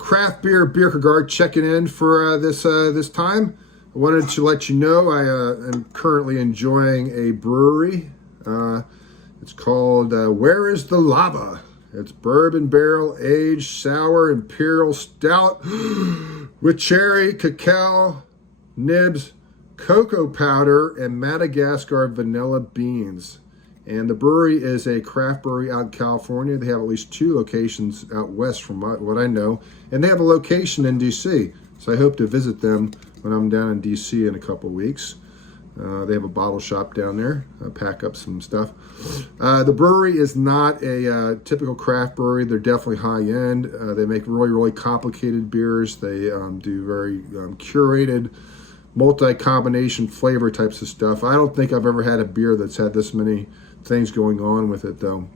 Craft beer Bierkergaard checking in for this time. I wanted to let you know I am currently enjoying a brewery. It's called Where is the Lava? It's bourbon barrel aged sour imperial stout with cherry, cacao, nibs, cocoa powder, and Madagascar vanilla beans. And the brewery is a craft brewery out in California. They have at least 2 locations out west from what I know. And they have a location in DC. So I hope to visit them when I'm down in DC in a couple of weeks. They have a bottle shop down there. I'll pack up some stuff. The brewery is not a typical craft brewery. They're definitely high end. They make really, really complicated beers. They do very curated, multi-combination flavor types of stuff. I don't think I've ever had a beer that's had this many things going on with it, though.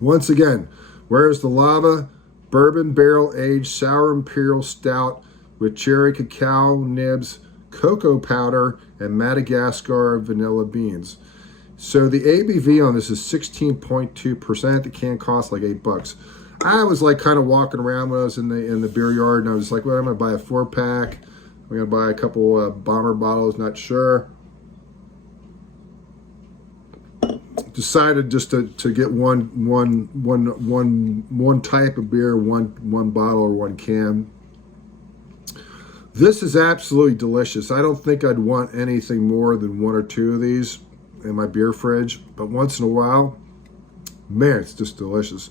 Once again, Where's the Lava? Bourbon barrel aged sour imperial stout with cherry, cacao nibs, cocoa powder, and Madagascar vanilla beans. So the ABV on this is 16.2%. The can costs like $8. I was like kind of walking around when I was in the beer yard, and I was like, well, I'm gonna buy a 4-pack. I'm gonna buy a couple bomber bottles, not sure. Decided just to get one type of beer, one bottle or one can. This is absolutely delicious. I don't think I'd want anything more than 1 or 2 of these in my beer fridge, but once in a while, man, it's just delicious.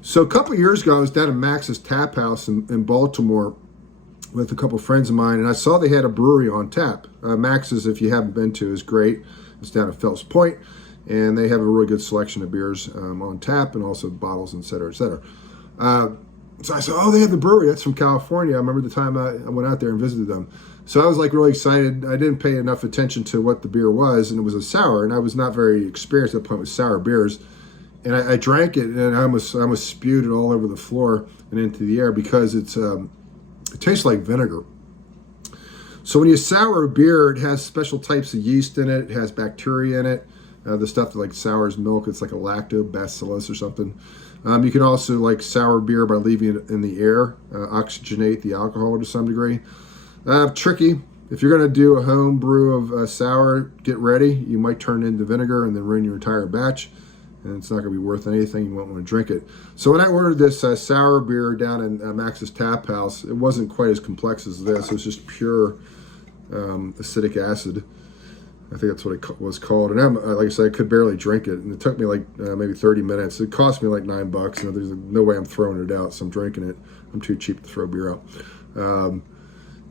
So a couple of years ago, I was down at Max's Tap House in Baltimore with a couple of friends of mine, and I saw they had a brewery on tap. Max's, if you haven't been to, is great. It's down at Fells Point, and they have a really good selection of beers on tap and also bottles, et cetera, et cetera. So I said, oh, they have the brewery. That's from California. I remember the time I went out there and visited them. So I was like really excited. I didn't pay enough attention to what the beer was, and it was a sour, and I was not very experienced at that point with sour beers. And I drank it, and I almost spewed it all over the floor and into the air because it tastes like vinegar. So when you sour a beer, it has special types of yeast in it. It has bacteria in it. The stuff that like sours milk, it's like a lactobacillus or something. You can also like sour beer by leaving it in the air, oxygenate the alcohol to some degree. Tricky. If you're going to do a home brew of sour, get ready. You might turn it into vinegar and then ruin your entire batch, and it's not going to be worth anything. You won't want to drink it. So when I ordered this sour beer down in Max's Tap House, it wasn't quite as complex as this. It was just pure acetic acid. I think that's what it was called. And like I said, I could barely drink it. And it took me like maybe 30 minutes. It cost me like $9. You know, there's no way I'm throwing it out, so I'm drinking it. I'm too cheap to throw beer out.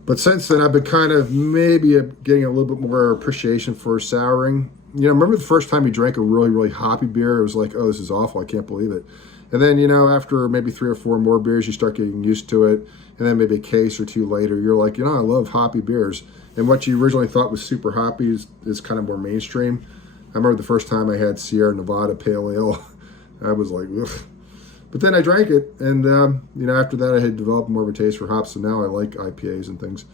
But since then, I've been kind of maybe getting a little bit more appreciation for souring. You know, remember the first time you drank a really, really hoppy beer? It was like, oh, this is awful. I can't believe it. And then, you know, after maybe 3 or 4 more beers, you start getting used to it. And then maybe a case or 2 later, you're like, you know, I love hoppy beers. And what you originally thought was super hoppy is kind of more mainstream. I remember the first time I had Sierra Nevada Pale Ale. I was like, ugh. But then I drank it, and you know, after that I had developed more of a taste for hops, so now I like IPAs and things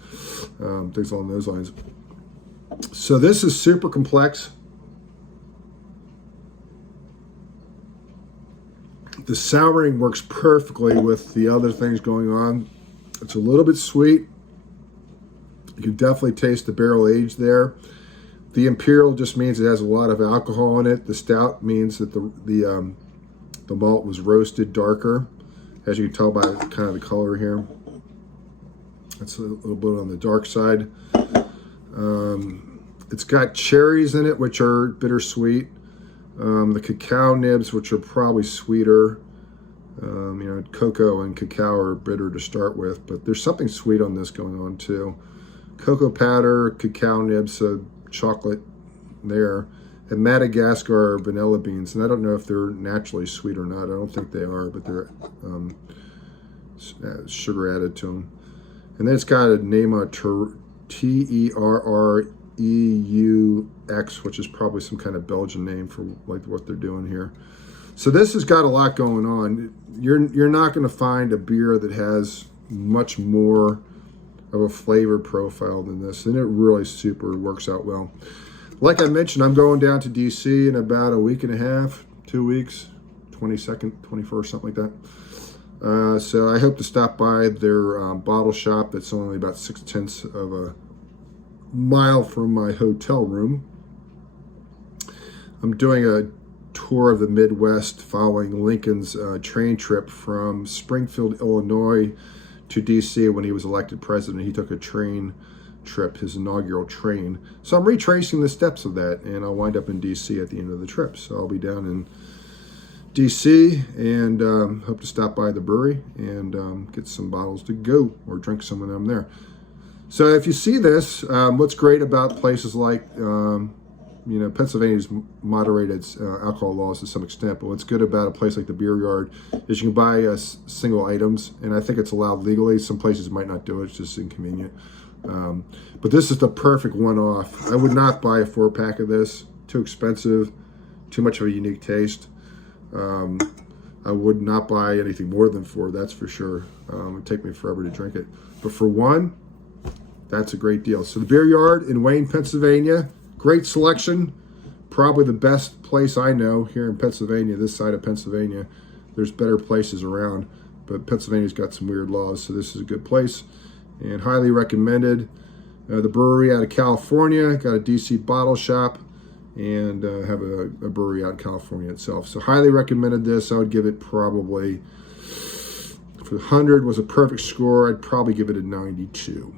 along those lines. So this is super complex. The souring works perfectly with the other things going on. It's a little bit sweet. You can definitely taste the barrel age there. The imperial just means it has a lot of alcohol in it. The stout means that the malt was roasted darker, as you can tell by kind of the color here. It's a little bit on the dark side. It's got cherries in it, which are bittersweet. The cacao nibs, which are probably sweeter. You know, cocoa and cacao are bitter to start with, but there's something sweet on this going on too. Cocoa powder, cacao nibs, chocolate there, and Madagascar vanilla beans. And I don't know if they're naturally sweet or not. I don't think they are, but they're sugar added to them. And then it's got a name on Terreux, which is probably some kind of Belgian name for like what they're doing here. So this has got a lot going on. You're not going to find a beer that has much more of a flavor profile than this, and it really super works out well. Like I mentioned, I'm going down to DC in about a week and a half, 2 weeks, 22nd, 21st, something like that. So I hope to stop by their bottle shop that's only about 6/10 of a mile from my hotel room. I'm doing a tour of the Midwest following Lincoln's train trip from Springfield, Illinois to D.C. when he was elected president. He took a train trip, his inaugural train. So I'm retracing the steps of that, and I'll wind up in D.C. at the end of the trip. So I'll be down in D.C. and hope to stop by the brewery and get some bottles to go or drink some of them there. So if you see this, what's great about places like, Pennsylvania's moderated its alcohol laws to some extent, but what's good about a place like the Bierkergaard is you can buy single items, and I think it's allowed legally. Some places might not do it, it's just inconvenient. But this is the perfect one-off. I would not buy a 4-pack of this. Too expensive, too much of a unique taste. I would not buy anything more than 4, that's for sure. It would take me forever to drink it. But for one, that's a great deal. So the Bierkergaard in Wayne, Pennsylvania, great selection. Probably the best place I know here in Pennsylvania, this side of Pennsylvania. There's better places around, but Pennsylvania's got some weird laws, so this is a good place and highly recommended. The brewery out of California, got a DC bottle shop, and have a brewery out in California itself. So highly recommended this. I would give it probably, for 100 was a perfect score, I'd probably give it a 92.